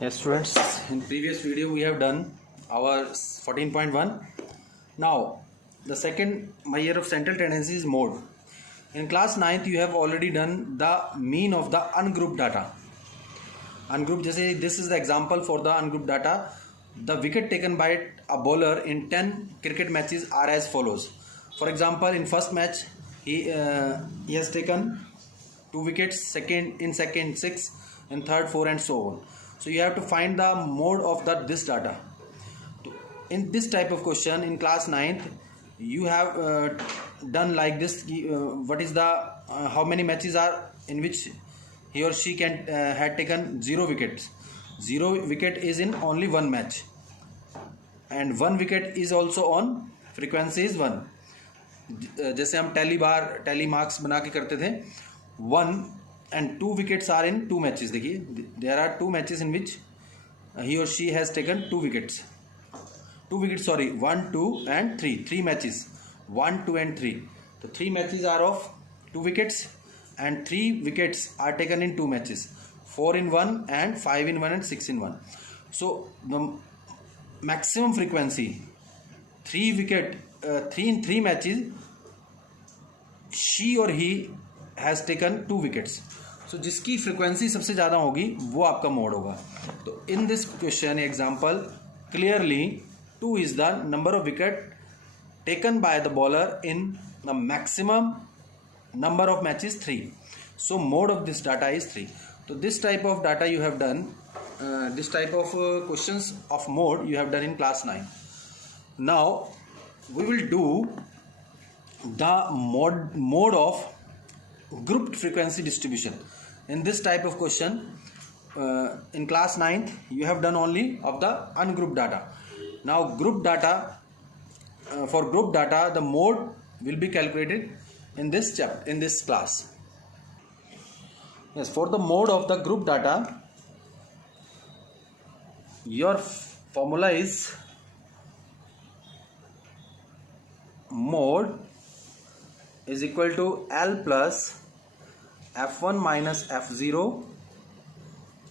Yes students, in previous video we have done our 14.1. Now the second measure of central tendency is mode. In class 9th you have already done the mean of the ungrouped data. Ungrouped, जैसे this is the example for the ungrouped data. The wicket taken by a bowler in 10 cricket matches are as follows. For example, in first match he has taken 2 wickets, second 6, in third 4 and so on. So you have to find the mode of this data. In this type of question in class 9th you have done like this. What is the how many matches are in which he or she can had taken 0 wickets. 0 wicket is in only one match, and 1 wicket is also on frequency is 1. जैसे हम tally marks बना के करते थे. 1 and 2 wickets are in 2 matches. देखिए there are 2 matches in which he or she has taken 2 wickets. 1, 2 and 3 matches. 1, 2 and 3. So 3 matches are of 2 wickets and 3 wickets are taken in 2 matches. 4 in 1 and 5 in 1 and 6 in 1. So the maximum frequency 3 in 3 matches she or he has taken 2 wickets. So जिसकी frequency सबसे ज़्यादा होगी वो आपका mode होगा. तो in this question example clearly 2 is the number of wicket taken by the bowler in the maximum number of matches 3. So mode of this data is 3. So this type of data you have done, this type of questions of mode you have done in class 9. Now we will do the mode of grouped frequency distribution. In this type of question in class 9th you have done only of the ungrouped data. Now group data, for group data the mode will be calculated in this chapter, in this class. Yes, for the mode of the group data your formula is mode is equal to L plus F1 minus F0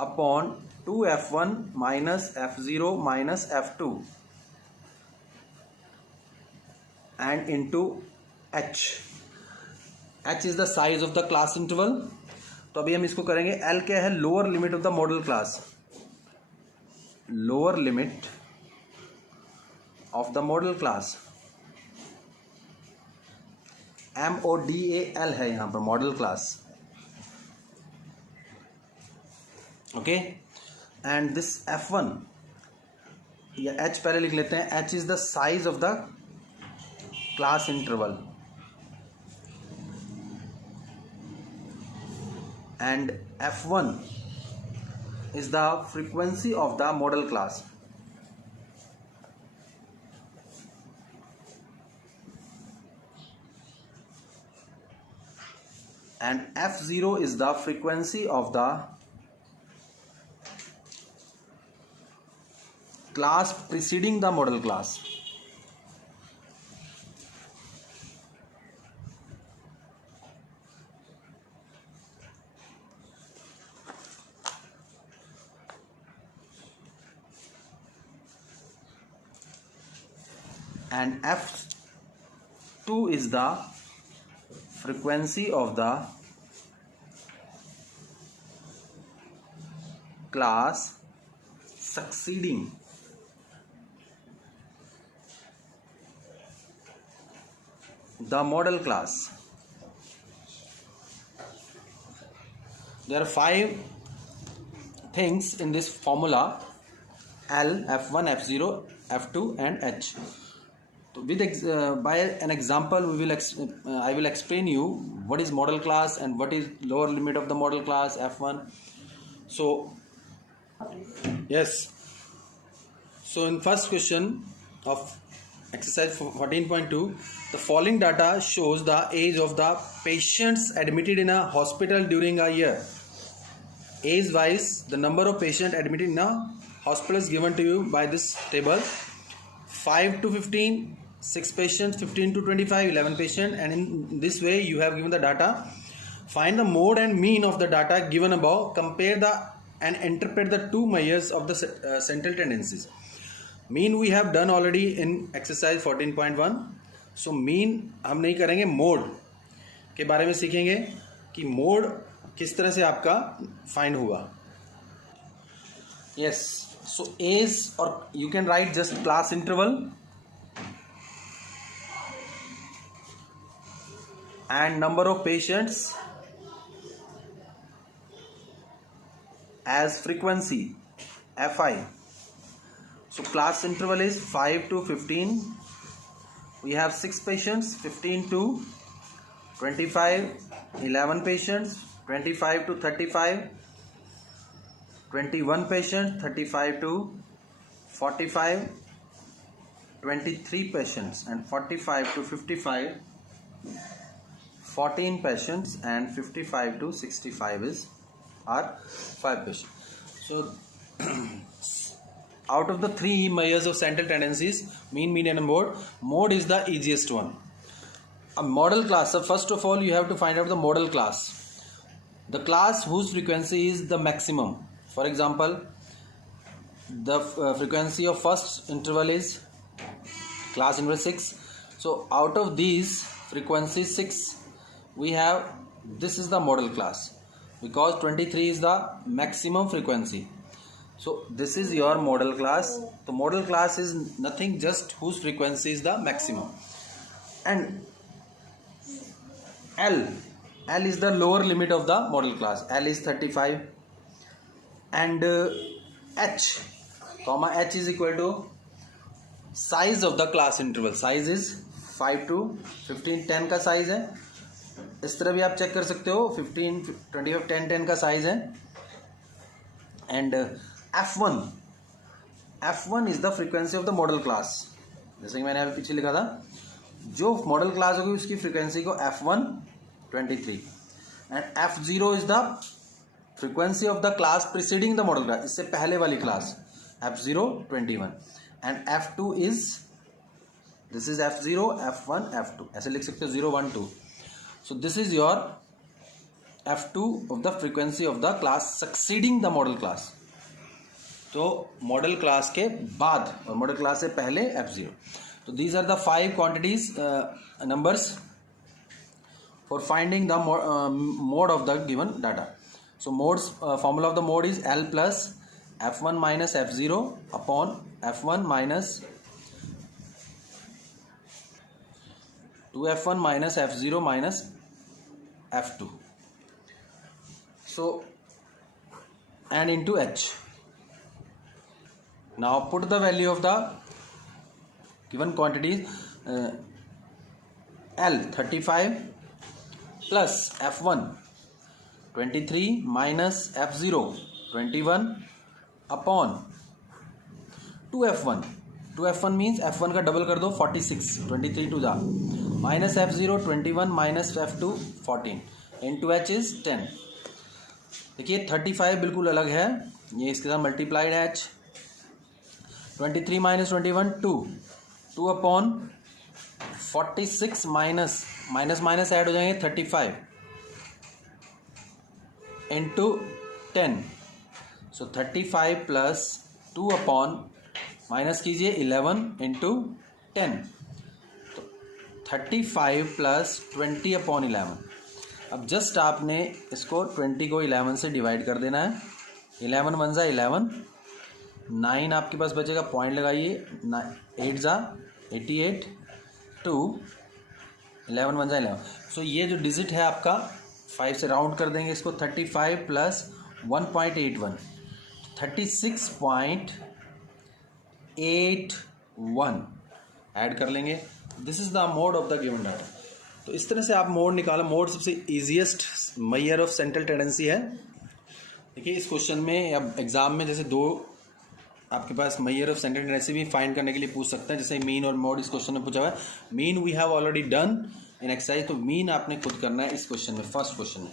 upon 2F1 minus F0 minus F2 and into H. H is the size of the class interval. तो अभी हम इसको करेंगे. L क्या है? Lower limit of the model class. Lower limit of the model class. MODAL है यहाँ पर model class. Okay, and this F1 या H पहले लिख लेते हैं. H is the size of the class interval and F1 is the frequency of the model class. And F0 is the frequency of the class preceding the model class. And F2 is the frequency of the class succeeding the model class. There are 5 things in this formula: L, F1, F0, F2 and H. With by an example I will explain you what is model class and what is lower limit of the model class F1. So yes, so in first question of exercise 14.2 the following data shows the age of the patients admitted in a hospital during a year. Age wise the number of patients admitted in a hospital is given to you by this table. 5 to 15, 6 patients, 15 to 25, 11 patients, and in this way you have given the data. Find the mode and mean of the data given above. Compare the and interpret the two measures of the central tendencies. Mean we have done already in exercise 14.1. So mean हम नहीं करेंगे, mode के बारे में सीखेंगे कि mode किस तरह से आपका फाइंड हुआ. Yes, so A's, or you can write just class interval and number of patients as frequency Fi. So class interval is 5 to 15. We have 6 patients, 15 to 25, 11 patients, 25 to 35, 21 patients, 35 to 45, 23 patients and 45 to 55, 14 patients and 55 to 65 are 5 patients. So out of the three measures of central tendencies, mean, median and mode is the easiest one. A model class. So first of all you have to find out the model class, the class whose frequency is the maximum. For example, the frequency of first interval is class interval 6. So out of these frequency 6 we have, this is the model class because 23 is the maximum frequency. So this is your model class. The model class is nothing, just whose frequency is the maximum. And L is the lower limit of the model class. L is 35. And H is equal to size of the class interval. Size is 5 to 15. 10 का size है. इस तरह भी आप check कर सकते हो. 15, 25, 10, 10 का size है. And F1 is the frequency of the model class. जैसे कि मैंने अभी पीछे लिखा था, जो मॉडल क्लास होगी उसकी फ्रीक्वेंसी को F1 23 and F0 is the frequency of the class preceding the model class, इससे पहले वाली class, F0 21 and F2 is, this is F0, F1, F2, ऐसे लिख सकते हो 0, 1, 2. So this is your F2 of the frequency of the class succeeding the model class. तो model class के बाद और मॉडल क्लास से पहले F0. तो these are the 5 quantities numbers for finding the mode of the given data. So modes, formula of the mode is L plus F1 minus F0 upon F1 minus 2F1 minus F0 minus F2. So and into H. Now put the value of the given quantities. L 35 plus F1 23 minus F0 21 upon 2F1. 2F1 means F1 का double कर दो 46, 23 to the minus F0 21 minus F2 14 into H is 10. देखिए 35 बिल्कुल अलग है, ये इसके साथ मल्टीप्लाइड है H. 23 minus 21 2 upon 46 minus add हो जाएंगे 35 into 10. So 35 plus 2 upon minus कीजिए 11 into 10. तो 35 plus 20 upon 11. अब जस्ट आपने इसको 20 को 11 से डिवाइड कर देना है. 11 वन ज़ा 11, 9 आपके पास बचेगा, पॉइंट लगाइए, 8 ज़ा 88 टू 11 वन ज़ा 11. सो ये जो डिजिट है आपका 5 से राउंड कर देंगे इसको. 35 प्लस 1.81 36.81 ऐड कर लेंगे. This is the mode of the given data. तो इस तरह से आप मोड निकालो. मोड सबसे easiest measure of central tendency है. देखिए इस क्वेश्चन में या एग्जाम में जैसे दो आपके पास मेजर ऑफ सेंट्रल टेंडेंसी भी फाइंड करने के लिए पूछ सकते हैं. जैसे मीन और मोड इस क्वेश्चन में पूछा हुआ है. Mean we have already done in exercise, तो मीन आपने खुद करना है इस क्वेश्चन में, फर्स्ट क्वेश्चन में.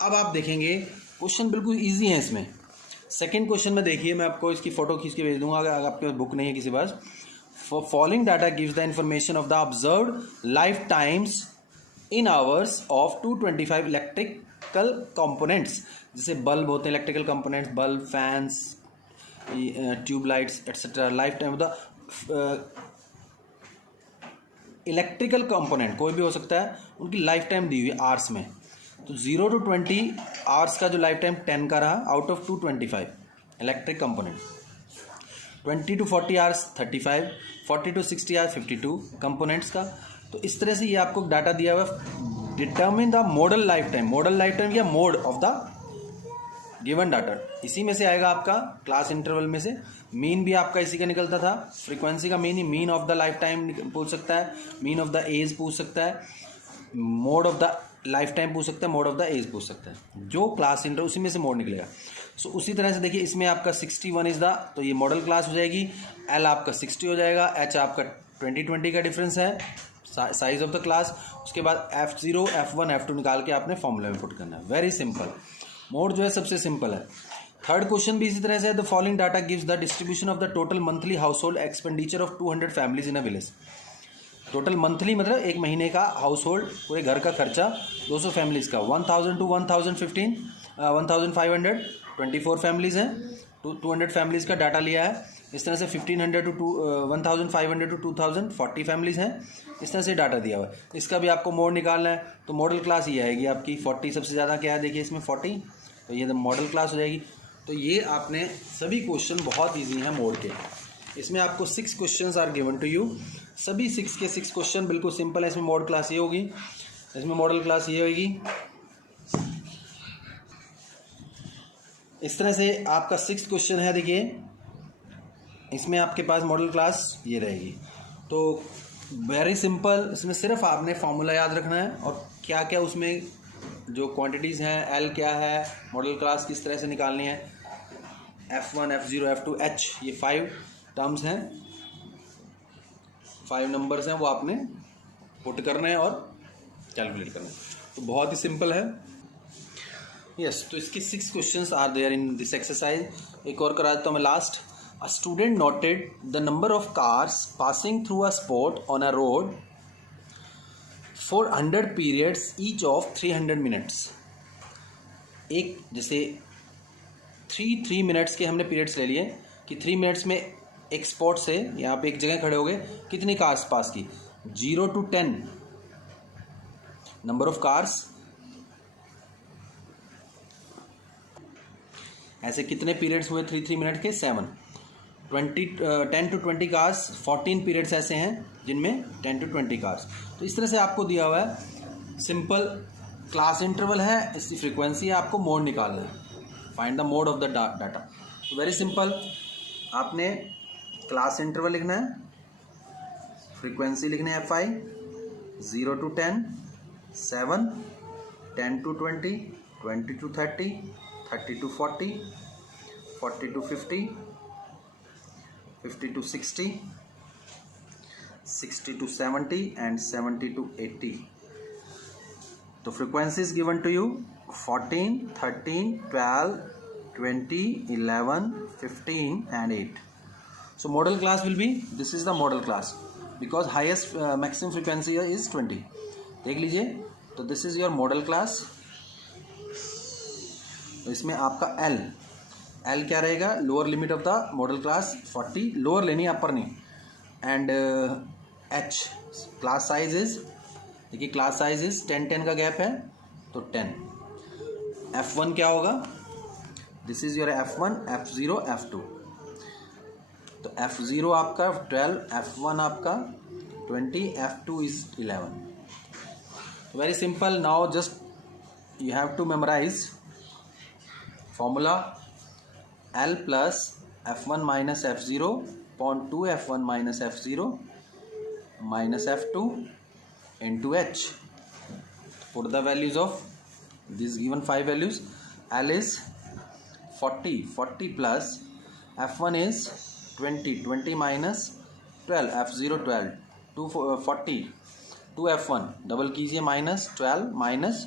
अब आप देखेंगे क्वेश्चन बिल्कुल ईजी है इसमें. सेकेंड क्वेश्चन में देखिए, मैं आपको इसकी फोटो खींच के भेज दूंगा अगर आपके पास बुक नहीं है किसी पास. For following data gives the information of the observed life times in hours of 225 electric electrical components, जैसे बल्ब होते हैं electrical components, bulb, fans, tube lights etcetera, life time the electrical component कोई भी हो सकता है, उनकी लाइफ टाइम दी हुई है आवर्स में। तो 0 to 20 आवर्स का जो लाइफ टाइम 10 का रहा out of 225 electric component, 20 to 40 hours 35, 40 to 60 hours 52 components का। तो इस तरह से ये आपको डाटा दिया हुआ है। Determine the model life time या mode of the given data, इसी में से आएगा आपका क्लास इंटरवल में से। मीन भी आपका इसी का निकलता था, फ्रीक्वेंसी का mean he mean of the life time पूछ सकता है, मीन ऑफ द एज पूछ सकता है, mode of the life time पूछ सकता है, मोड ऑफ द एज पूछ सकता है। जो क्लास इंटरवल उसी में से मोड निकलेगा। सो उसी तरह से देखिए इसमें आपका 61 इज द, तो ये मॉडल क्लास हो जाएगी। एल आपका 60 हो जाएगा, एच आपका 20 का डिफरेंस है साइज ऑफ द क्लास। उसके बाद F0 F1 F2 निकाल के आपने फॉर्मूला में पुट करना है। वेरी सिंपल, मोड जो है सबसे सिंपल है। थर्ड क्वेश्चन भी इसी तरह से है। The following data gives the distribution of the total monthly house hold expenditure of 200 families in a village. Total monthly मतलब एक महीने का हाउस होल्ड, पूरे घर का खर्चा 200 फैमिलीज का, 1000 to 1015 1500 24 फैमिलीज हैं, 200 फैमिलीज का डाटा लिया है। इस तरह से 1500 to 1500 to 2000 40 फैमिलीज हैं। इस तरह से डाटा दिया हुआ है। इसका भी आपको मोड निकालना है, तो मॉडल क्लास ये आएगी आपकी 40, सबसे ज़्यादा क्या है देखिए इसमें 40, तो ये मॉडल क्लास हो जाएगी। तो ये आपने सभी क्वेश्चन बहुत इजी हैं मोड के। इसमें आपको 6 questions are given to you, सभी 6 के 6 क्वेश्चन बिल्कुल सिंपल है। इसमें मॉडल क्लास ये होगी, इसमें मॉडल क्लास ये होगी। इस तरह से आपका 6th क्वेश्चन है, देखिए इसमें आपके पास मॉडल क्लास ये रहेगी। तो वेरी सिंपल, इसमें सिर्फ आपने फार्मूला याद रखना है और क्या क्या उसमें जो क्वांटिटीज़ हैं, एल क्या है, मॉडल क्लास किस तरह से निकालनी है, F1 F0 F2 H, ये 5 टर्म्स हैं, 5 नंबर्स हैं, वो आपने पुट करना है और कैलकुलेट करना है। तो बहुत ही सिंपल है। यस, तो इसके 6 questions are there in this exercise. एक और करा देता हूँ मैं last. A student noted the number of cars passing through a spot on a road for 100 periods each of 300 minutes। एक जैसे 3 मिनट्स के हमने पीरियड्स ले लिए कि 3 मिनट्स में एक स्पॉट से यहाँ पे एक जगह खड़े हो गए, कितनी कार्स पास की, 0 to 10 नंबर ऑफ कार्स। ऐसे कितने पीरियड्स हुए 3 मिनट के, 7। 10 to 20 कार्स, 14 पीरियड्स ऐसे हैं जिनमें 10 to 20 कार्स। तो इस तरह से आपको दिया हुआ है, सिंपल क्लास इंटरवल है, इसकी फ्रीक्वेंसी है, आपको मोड निकालना है, find the mode of the data. तो वेरी सिंपल, आपने क्लास इंटरवल लिखना है, फ्रीक्वेंसी लिखना है Fi, 0 to 10 7, 10 to 20, 20 to 30, 30 to 40, 40 to 50, 50 to 60, 60 to 70 and 70 to 80. तो frequency is given to you 14, 13, 12, 20, 11, 15 and 8. So model class will be, this is the model class because highest maximum frequency is 20. देख लीजिए, तो this is your model class। तो इसमें आपका L क्या रहेगा, lower limit of the model class 40, lower लेनी है अपर नहीं। And H class size is, देखिए क्लास साइज इज 10 का गैप है तो 10। F1 क्या होगा, this is your F1 F0 F2। तो F0 आपका 12, F1 आपका 20, F2 is 11। Very simple, now just you have to memorize formula L plus F1 minus F0 upon 2 F1 minus F0 minus F2 into H. Put the values of these given 5 values. L is 40 plus F1 is 20 minus 12, F0 12, 240, 2 F1 double कीजिए minus 12 minus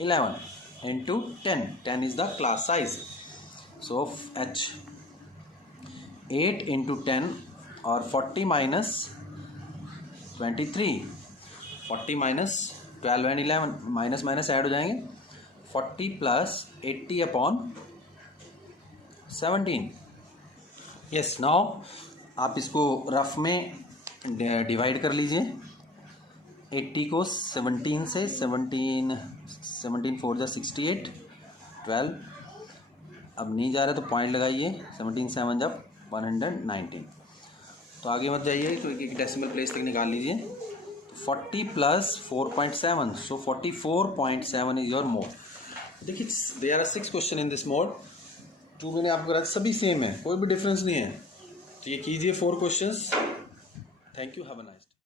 11 into 10 is the class size. So H 8 into 10 और 40 minus 23, 40 minus 12 and 11 minus add हो जाएंगे, 40 plus 80 upon 17। Yes, now आप इसको rough में divide कर लीजिए। 80 को 17 से, 17 4 जा 68, 12, अब नहीं जा रहा तो पॉइंट लगाइए, 17 7 जब 119। तो आगे मत जाइए, तो एक डेसिमल प्लेस तक निकाल लीजिए। 40 plus 4.7, so 44.7 is your mode. देखिए there are 6 question in this mode, जो मैंने आपको कराया सभी सेम है, कोई भी डिफरेंस नहीं है। तो ये कीजिए 4 questions. Thank you, have a nice day.